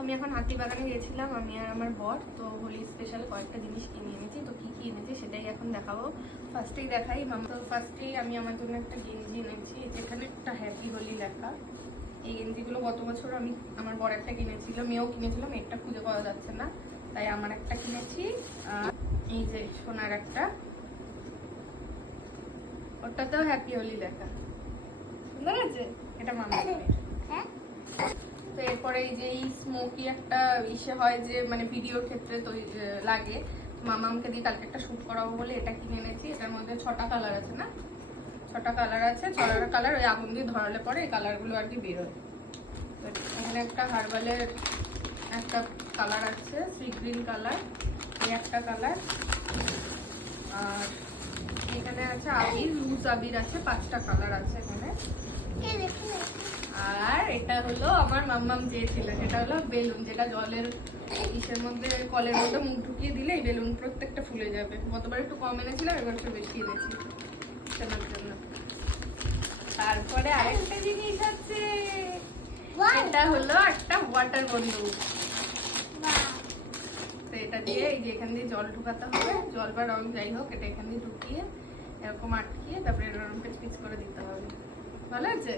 আমি এখন হাতিবাগানে গেছিলাম, আমি আর আমার বর। তো হোলি স্পেশাল কয়েকটা জিনিস কিনে এনেছি, তো কি কি এনেছি সেটাই এখন দেখাবো। ফার্স্টেই দেখাই মামা। তো ফার্স্টেই আমি আমার জন্য একটা গেঞ্জি এনেছি, যেখানে একটা হ্যাপি হোলি লেখা। এই গেঞ্জিগুলো গত বছর আমি আমার বর একটা কিনেছিল, মেয়েও কিনেছিল, মেয়েটা খুঁজে পাওয়া যাচ্ছে না, তাই আমার একটা কিনেছি। আর এই যে সোনার একটা, ওটাতেও হ্যাপি হোলি লেখা, সুন্দর আছে। এটা মামার। তো এরপরে এই যে এই স্মোকি একটা ইসে হয় যে মানে ভিডিওর ক্ষেত্রে তো লাগে, মামা আমাকে দিয়ে কালকে একটা শুট করাবো বলে এটা কিনে এনেছি। এটার মধ্যে 6টা কালার আছে, না 6টা কালার আছে, 6টা কালার ওই আগুন দিয়ে ধরালে পরে এই কালারগুলো আর কি বেরোয়। তো এখানে একটা হার্বালের একটা কালার আছে, সি গ্রিন কালার, এই একটা কালার। আর এখানে আছে আবির, লুজ আবির আছে, 5টা কালার আছে এখানে। আর এটা হলো আমার মাম্মাম চেয়েছিল, সেটা হলো বেলুন, যেটা জলের ইসের মধ্যে কলের মধ্যে মুখ ঢুকিয়ে দিলে এই বেলুন প্রত্যেকটা ফুলে যাবে। গতবার একটু কম এনেছিলাম, এবার একটু বেশি এনেছি সেটার জন্য। তারপরে আরেকটা জিনিস আছে, এটা হলো একটা ওয়াটার বন্দুক। তো এটা দিয়ে এই যে এখান দিয়ে জল ঢুকাতে হবে, জল বা রং যাই হোক, এটা এখান দিয়ে ঢুকিয়ে এরকম আটকিয়ে তারপরে এরকম পিচ করে দিতে হবে। ভালো আছে?